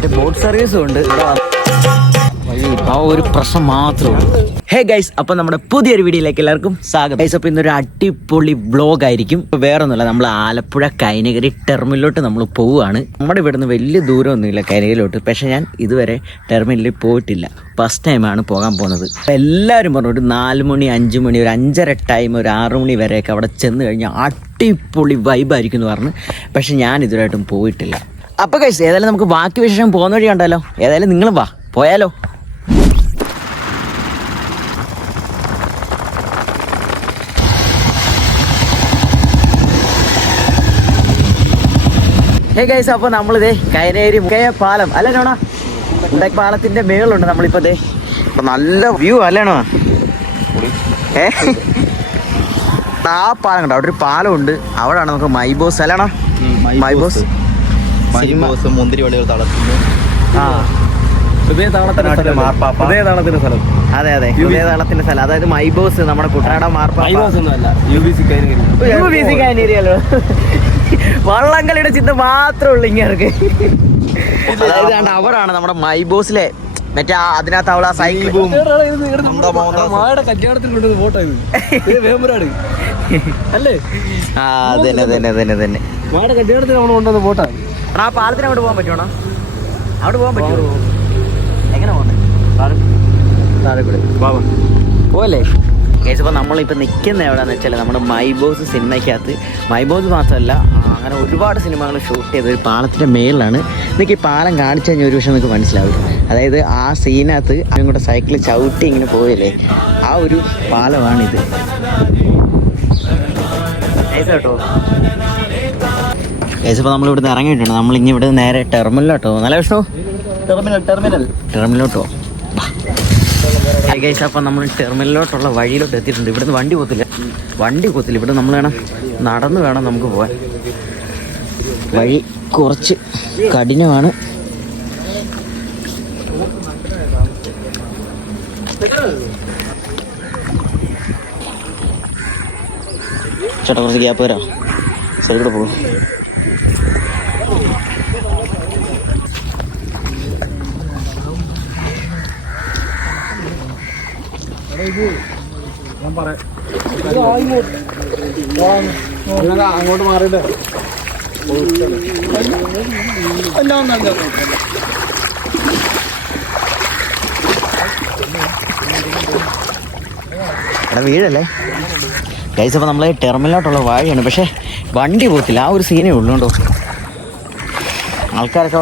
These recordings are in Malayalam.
മറ്റേ ബോട്ട് സർവീസും ഉണ്ട്. ആ ഒരു പ്രശ്നം മാത്രമേ ഉള്ളൂ. ഹേ ഗൈസ്, അപ്പോൾ നമ്മുടെ പുതിയൊരു വീഡിയോയിലേക്ക് എല്ലാവർക്കും സ്വാഗതം. ഗൈസ്, അപ്പോൾ ഇന്നൊരു അടിപൊളി വ്ളോഗ് ആയിരിക്കും. വേറെ ഒന്നുമില്ല, നമ്മൾ ആലപ്പുഴ കൈനഗിരി ടെർമിനലിലോട്ട് നമ്മൾ പോവുകയാണ്. നമ്മുടെ ഇവിടുന്ന് വലിയ ദൂരമൊന്നുമില്ല കൈനഗിരിലോട്ട്. പക്ഷേ ഞാൻ ഇതുവരെ ടെർമിനലിൽ പോയിട്ടില്ല. ഫസ്റ്റ് ടൈമാണ് പോകാൻ പോകുന്നത്. എല്ലാവരും പറഞ്ഞു ഒരു 4 മണി 5 മണി ഒരു 5:30 ടൈം ഒരു 6 മണി വരെയൊക്കെ അവിടെ ചെന്ന് കഴിഞ്ഞാൽ അടിപൊളി വൈബായിരിക്കും എന്ന് പറഞ്ഞു. പക്ഷെ ഞാൻ ഇതുവരെയായിട്ടും പോയിട്ടില്ല. അപ്പോൾ ഗൈസ്, ഏതായാലും നമുക്ക് ബാക്കി വിശേഷം പോകുന്ന വഴി കണ്ടാലോ. ഏതായാലും നിങ്ങൾ വാ, പോയാലോ. ഹേ ഗൈസ്, അപ്പോൾ നമ്മളിതേ കൈനഗിരി മുക്കയ പാലം അല്ലേണോ, മുണ്ടക് പാലത്തിൻ്റെ മേളിലുണ്ട് നമ്മളിപ്പോൾ. ദേ അപ്പോൾ നല്ല വ്യൂ അല്ലേണോ. ആ പാലം കണ്ടോ, അവിടെ ഒരു പാലമുണ്ട്. അവിടെയാണ് നമുക്ക് മൈബോസ് അല്ലേണോ, മൈബോസ് മുന്തിരിവള്ളികൾ തളർത്തുന്നു. ആ ഹൃദയതാളത്തിന്റെ സ്ഥലം. അതെ അതെ, ഹൃദയതാളത്തിന്റെ സ്ഥലം. അതായത് മൈബോസ് നമ്മുടെ കുട്ടനാട കൈനഗിരിയല്ലോ. വള്ളംകളിയുടെ ചിന്ത മാത്രമേ ഉള്ളൂ ഇങ്ങനെ. അതായത് അവരാണ് നമ്മുടെ മൈബോസിലെ മറ്റേ അതിനകത്ത് അവളെ സൈക്കിളും അല്ലേ. ആ തന്നെ തന്നെ തന്നെ തന്നെ ആ പാലത്തിന് അങ്ങോട്ട് പോകാൻ പറ്റുമോ? അവിടെ പോകാൻ പറ്റുമോ? എങ്ങനെ പോകുന്നത്? പോലെ കേസ്. ഇപ്പോൾ നമ്മളിപ്പോൾ നിൽക്കുന്ന എവിടെയാണെന്ന് വെച്ചാൽ നമ്മുടെ മൈബോസ് സിനിമയ്ക്കകത്ത്, മൈബോസ് മാത്രമല്ല അങ്ങനെ ഒരുപാട് സിനിമകൾ ഷൂട്ട് ചെയ്ത ഒരു പാലത്തിൻ്റെ മേളിലാണ്. എനിക്ക് ഈ പാലം കാണിച്ചു കഴിഞ്ഞാൽ ഒരു പക്ഷേ നിങ്ങൾക്ക് മനസ്സിലാവും. അതായത് ആ സീനകത്ത് അവനും കൂടെ സൈക്കിൾ ചവിട്ടി ഇങ്ങനെ പോയില്ലേ, ആ ഒരു പാലമാണിത് കേട്ടോ. കേസ് ഇപ്പോൾ നമ്മളിവിടുന്ന് ഇറങ്ങിയിട്ടുണ്ട്. നമ്മളിങ്ങനെ ഇവിടെ നേരെ ടെർമിനലോട്ടോ. നല്ല വിഷ്ണു ടെർമിനലോട്ടോ. ഗൈസ്, അപ്പം നമ്മൾ ടെർമിനലിലോട്ടുള്ള വഴിയിലോട്ട് എത്തിയിട്ടുണ്ട്. ഇവിടുന്ന് വണ്ടി പോത്തില്ല. ഇവിടെ നമ്മൾ നടന്ന് വേണം നമുക്ക് പോകാൻ. വഴി കുറച്ച് കഠിനമാണ്. ചേട്ടാ കുറച്ച് ഗ്യാപ്പ് തരാം, സൈഡിൽ കൂടെ പോകും. അങ്ങോട്ട് മാറിയിട്ട് വീടല്ലേ ഗൈസ്. അപ്പോൾ നമ്മൾ ടെർമിനലോട്ടുള്ള വഴിയാണ്, പക്ഷേ വണ്ടി പോകത്തില്ല. ആ ഒരു സീനേ ഉള്ളൂ കേട്ടോ. ആൾക്കാരൊക്കെ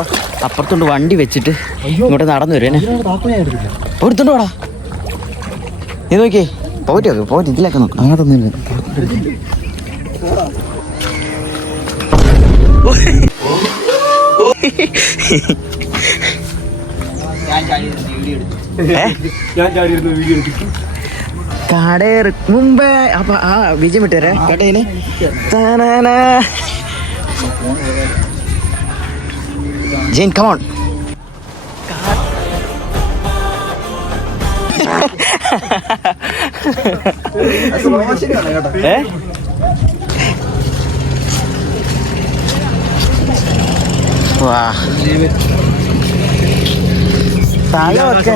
അപ്പുറത്തോണ്ട് വണ്ടി വെച്ചിട്ട് ഇങ്ങോട്ട് നടന്നു വരും. എടുത്തോണ്ട് പോടാ, നീ നോക്കിയേ. പോയിട്ട് ഇതിലൊക്കെ നോക്കണം. അങ്ങനെ തന്നില്ല. കടേറ് മുമ്പേ അപ്പൊ ആ വിജയം വിട്ടേരെ കടയില് ജെയിൻ കമോൺ.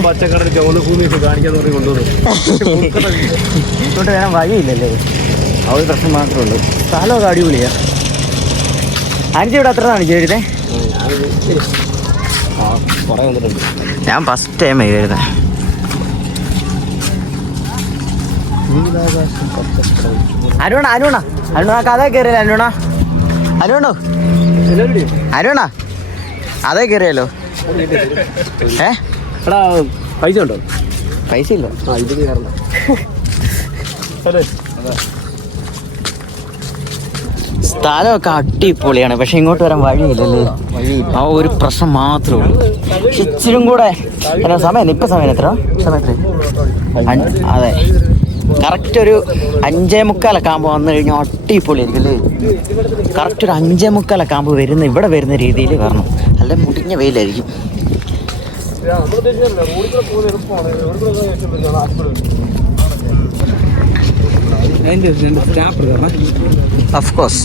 പച്ചക്കടൽ ചുവന്ന ഭൂമിയൊക്കെ കാണിക്കാന്ന് പറഞ്ഞ് കൊണ്ടുവന്നു. ഇങ്ങോട്ട് വരാൻ വഴിയില്ലല്ലേ, ആ ഒരു പ്രശ്നം മാത്രമേ ഉള്ളൂ. സ്ഥലമൊക്കെ അടിപൊളിയാ. അഞ്ച് ഇവിടെ എത്ര കാണിച്ചു വരുന്നേ? ഞാൻ ഫസ്റ്റ് ടൈം വരുന്നത്. അരുണ കഥ കയറിയല്ലോ. അരുണ അതേ കയറിയല്ലോ. എടാ പൈസ ഉണ്ടോ? പൈസ ഇല്ല. സ്ഥലമൊക്കെ അടിപൊളിയാണ്, പക്ഷെ ഇങ്ങോട്ട് വരാൻ വഴിയില്ലല്ലേ. ആ ഒരു പ്രശ്നം മാത്രമേ ഉള്ളൂ. ഇച്ചിരും കൂടെ സമയം ഇപ്പം സമയം എത്ര? അതെ, കറക്റ്റ് ഒരു 5:45 ആകുമ്പോൾ വന്നു കഴിഞ്ഞാൽ അടിപൊളിയായിരിക്കും അല്ലേ. കറക്റ്റ് ഒരു 5:45 ആകുമ്പോൾ ഇവിടെ വരുന്ന രീതിയിൽ വരണം, അല്ലെ മുടിഞ്ഞ വെയിലായിരിക്കും. ഓഫ് കോഴ്സ്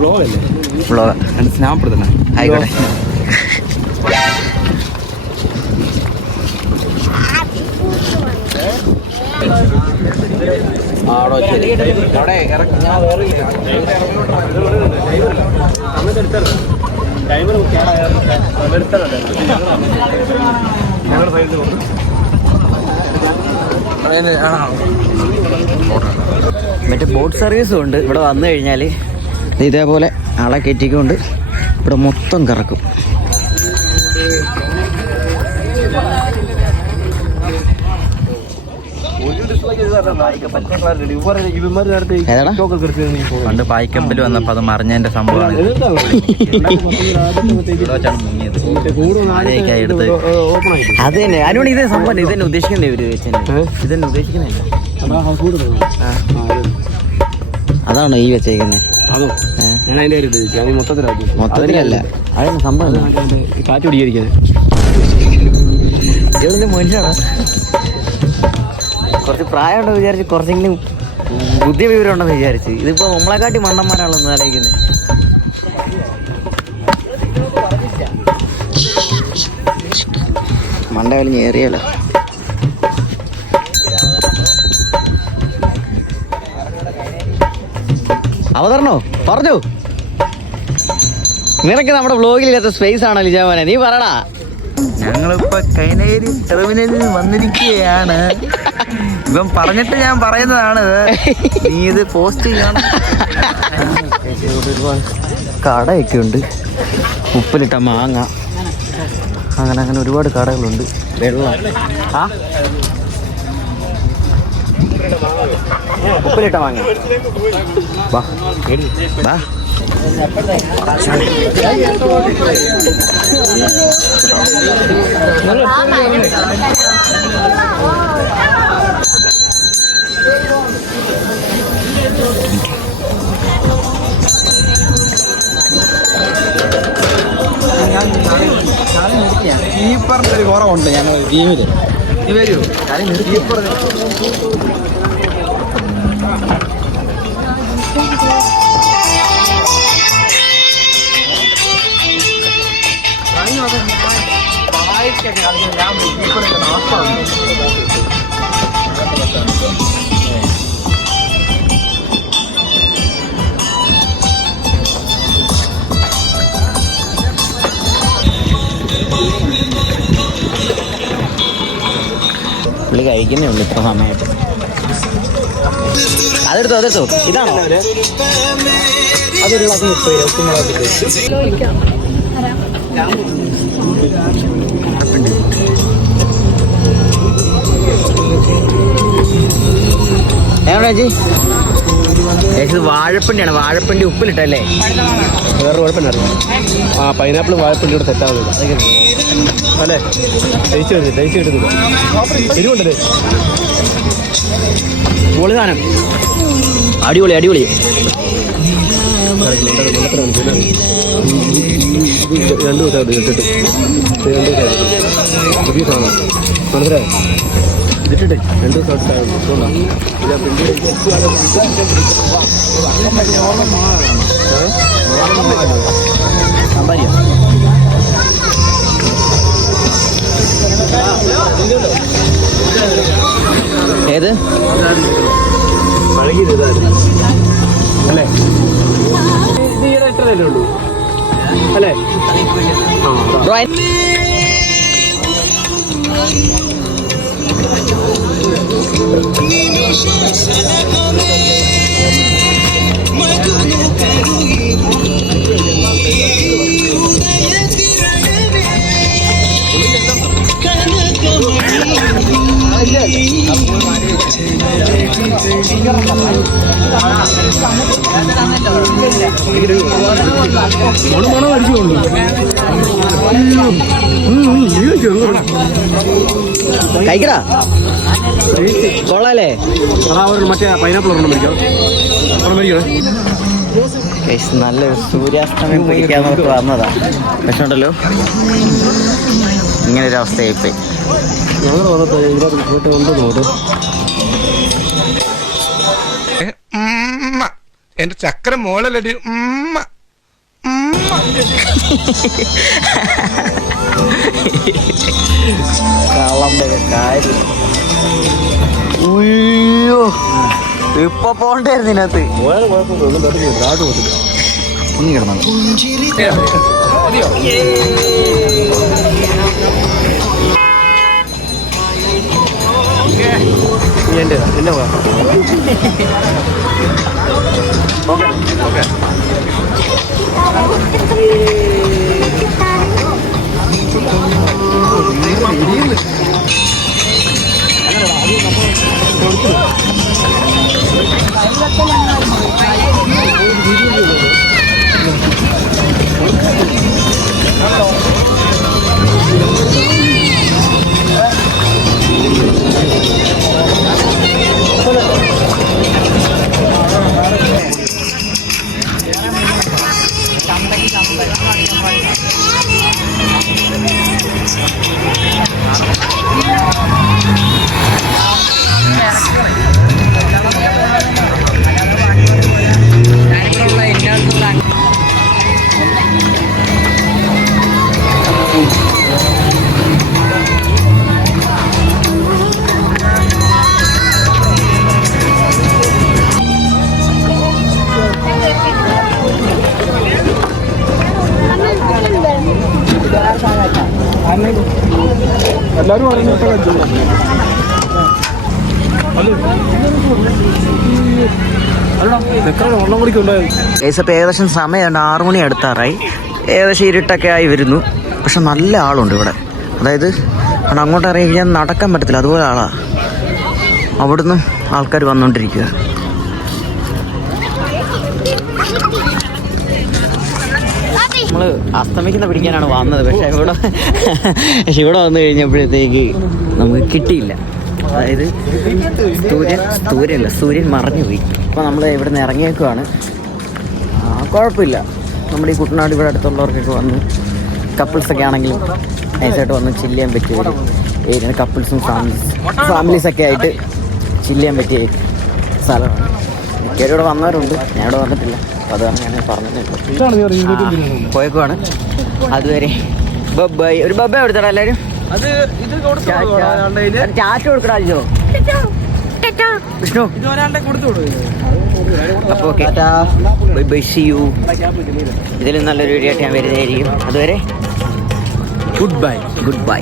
ബ്ലോഗ് ആയിക്കോട്ടെ. ആടോ ശരി അവിടെ ഞാൻ വേറെ മറ്റേ ബോട്ട് സർവീസും ഉണ്ട്. ഇവിടെ വന്നു കഴിഞ്ഞാൽ ഇതേപോലെ ആളെ കയറ്റിക്കൊണ്ട് ഇവിടെ മൊത്തം കറക്കും. പണ്ട് പായ്ക്കമ്പിൽ വന്നപ്പോ അത് മറിഞ്ഞതിന്റെ സംഭവമാണ്. അത് തന്നെ അതിനോട് ഇതേ സംഭവം ഇതന്നെ ഉദ്ദേശിക്കുന്നേ ഒരു ഇതന്നെ ഉദ്ദേശിക്കുന്നില്ല. അതാണോ ഈ വെച്ചേക്കുന്നത്? മൊത്തത്തിലല്ല അതാണ് സംഭവം. കാറ്റ് പിടിക്കാതിരിക്കാൻ മനുഷ്യനാണ്. കുറച്ച് പ്രായമുണ്ടെന്ന് വിചാരിച്ച് കുറച്ചെങ്കിലും ബുദ്ധി വിവരം ഉണ്ടെന്ന് വിചാരിച്ച് ഇതിപ്പോ നമ്മളെക്കാട്ടി മണ്ടന്മാരാണല്ലോ ആലോചിക്കുന്നത്. മണ്ട വലിഞ്ഞ് ഏറിയല്ലോ. അവതരണോ പറഞ്ഞു. നിനക്ക് നമ്മുടെ വ്ലോഗിലില്ലാത്ത സ്പേസ് ആണോ ലിജാമോനെ? നീ പറടാ. ഞങ്ങളിപ്പോ കൈനഗിരി ടെർമിനലിൽ വന്നിരിക്കുകയാണ്. ഇപ്പം പറഞ്ഞിട്ട് ഞാൻ പറയുന്നതാണ്, നീ ഇത് പോസ്റ്റ് ചെയ്യണം. കടയൊക്കെ ഉണ്ട്. ഉപ്പിലിട്ട മാങ്ങ, അങ്ങനെ ഒരുപാട് കടകളുണ്ട്. വെള്ളം ഉപ്പിലിട്ട മാങ്ങ വാ വാ. കീപ്പറിന്റെ ഒരു കുറവുണ്ട് ഞങ്ങൾ ടീമില്. നീ വരൂ. കീപ്പർ പുള്ളി കഴിക്കുന്നേ ഉള്ളു ഇത്ര സമയമായിട്ട്. അതെടുത്തോ. ഇതാണോ? അതൊരു ചേച്ചി ഇത് വാഴപ്പിണ്ടിയാണ്. വാഴപ്പിണ്ടി ഉപ്പിലിട്ടല്ലേ? വേറെ കുഴപ്പമില്ലായിരുന്നു. ആ പൈനാപ്പിൾ വാഴപ്പിണ്ടി കൂടെ സെറ്റാവുന്നില്ല അല്ലേ? ടേസ്റ്റ് കിട്ടുന്നില്ല. എരിവുണ്ടല്ലേ? പൊളി സാധനം. അടിപൊളി അടിപൊളി. രണ്ടു ദിവസമായിട്ട് ഇട്ടിട്ട് പുതിയ സാധനം മനസ്സിലായോ? ഇതിട്ടിട്ടേ 2 ദിവസം ഏത് അല്ലേ? ഈയിടെ ഇട്ടതല്ലേ ഉള്ളൂ അല്ലേ? മണം അടിച്ചുകൊള്ളു. കഴിക്കടാ കൊള്ളാലേ? മറ്റേ പൈനാപ്പിൾ ഒരെണ്ണം മേടിക്കാം. നല്ലൊരു സൂര്യാസ്തമയം പിടിക്കാൻ നമുക്ക് വന്നതാ. പക്ഷെ ഉണ്ടല്ലോ ഇങ്ങനൊരു അവസ്ഥയായിപ്പോയി. ഞങ്ങൾ വന്നിട്ട് ഇവിടെ ഉണ്ട് നോട്ട്. എന്റെ ചക്കര മോളല്ലടി. കള്ളന്റെ കാര്യം. ഉയ്യോ ഇപ്പൊ പോണ്ടായിരുന്നു ഇതിനകത്ത്. പോയാലും കുഴപ്പമില്ല, ഒന്നും പറ്റില്ല, രാട്ട് പോകത്തില്ല. ഒന്നി കിടന്നു എന്റെ പോവാ. എല്ലാവരും വെള്ളം കുടിക്കുണ്ടായിരുന്നു. ഇപ്പം ഏകദേശം സമയം 6 മണി അടുത്താറായി. ഏകദേശം ഇരുട്ടൊക്കെ ആയി വരുന്നു. പക്ഷെ നല്ല ആളുണ്ട് ഇവിടെ. അതായത് അങ്ങോട്ട് ഇറങ്ങിക്കാൻ നടക്കാൻ പറ്റത്തില്ല, അതുപോലെ ആളാ. അവിടുന്ന് ആൾക്കാർ വന്നുകൊണ്ടിരിക്കുക. നമ്മൾ അസ്തമിക്കുന്ന പിടിക്കാനാണ് വന്നത്. പക്ഷെ ഇവിടെ വന്നു കഴിഞ്ഞപ്പോഴത്തേക്ക് നമുക്ക് കിട്ടിയില്ല. അതായത് സൂര്യൻ മറഞ്ഞു പോയി. അപ്പോൾ നമ്മൾ ഇവിടെ നിന്ന് ഇറങ്ങിയേക്കുവാണ്. കുഴപ്പമില്ല, നമ്മുടെ ഈ കുട്ടനാട് ഇവിടെ അടുത്തുള്ളവർക്കൊക്കെ വന്ന് കപ്പിൾസൊക്കെ ആണെങ്കിലും നൈസായിട്ട് വന്ന് ചില്ല് ചെയ്യാൻ പറ്റിയ ഒരു ഏരിയയാണ്. കപ്പിൾസും ഫാമിലീസൊക്കെ ആയിട്ട് ചില്ല് ചെയ്യാൻ പറ്റിയ സ്ഥലമാണ്. മിക്കവരും ഇവിടെ വന്നവരുണ്ട്, ഞാൻ ഇവിടെ വന്നിട്ടില്ല. അപ്പോൾ അതാണ് ഞാൻ പറഞ്ഞിട്ടുള്ളത്. പോയേക്കുവാണ്. അതുവരെ ബൈ. ഒരു ബബ്ബ എടുത്തടാ എല്ലാവരും. ചാറ്റ് കൊടുക്കടാ അജോ വിഷ്ണു. അപ്പോൾ okay, bye bye, see you. ഇതിലും നല്ലൊരു വീഡിയോ ആയിട്ട് ഞാൻ വരുന്നതായിരിക്കും. അതുവരെ ഗുഡ് ബൈ.